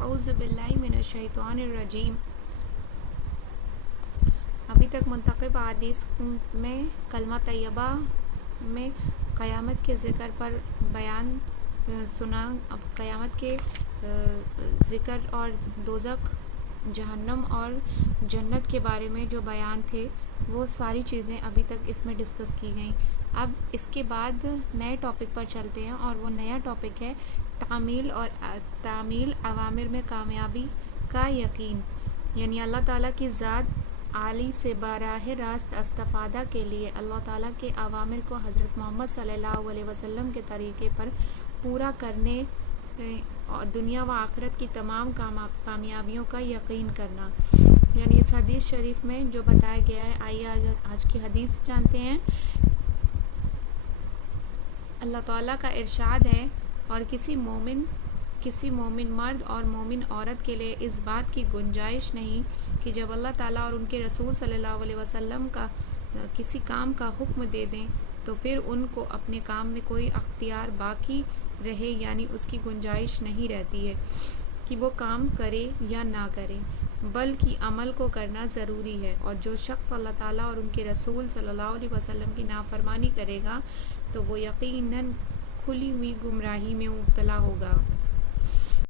अऊज़ु बिल्लाहि मिनश्शैतानिर्रजीम। अभी तक मुंतखब अहादीस में कलमा तैयबा में क़यामत के ज़िक्र पर बयान सुना। अब क़यामत के ज़िक्र और दोज़ख, जहन्नम और जन्नत के बारे में जो बयान थे वो सारी चीज़ें अभी तक इसमें डिस्कस की गई। अब इसके बाद नए टॉपिक पर चलते हैं और वो नया टॉपिक है तामील अवामिर में कामयाबी का यकीन, यानी अल्लाह ताला की ज़ात आली से बराह रास्त इस्तिफ़ादा के लिए अल्लाह ताला के अवामिर को हज़रत मोहम्मद सल्लल्लाहु अलैहि वसल्लम के तरीक़े पर पूरा करने और दुनिया व आखिरत की तमाम कामयाबियों का यकीन करना, यानी इस हदीस शरीफ में जो बताया गया है। आइए आज की हदीस जानते हैं। अल्लाह ताला का इरशाद है, और किसी मोमिन मर्द और मोमिन औरत के लिए इस बात की गुंजाइश नहीं कि जब अल्लाह ताला और उनके रसूल सल्लल्लाहु अलैहि वसल्लम का किसी काम का हुक्म दे दें तो फिर उनको अपने काम में कोई अख्तियार बाकी रहे, यानी उसकी गुंजाइश नहीं रहती है कि वो काम करे या ना करे, बल्कि अमल को करना ज़रूरी है। और जो शख्स अल्लाह ताला और उनके रसूल सल्लल्लाहु अलैहि वसल्लम की नाफरमानी करेगा तो वो यकीनन खुली हुई गुमराही में मुब्तला होगा।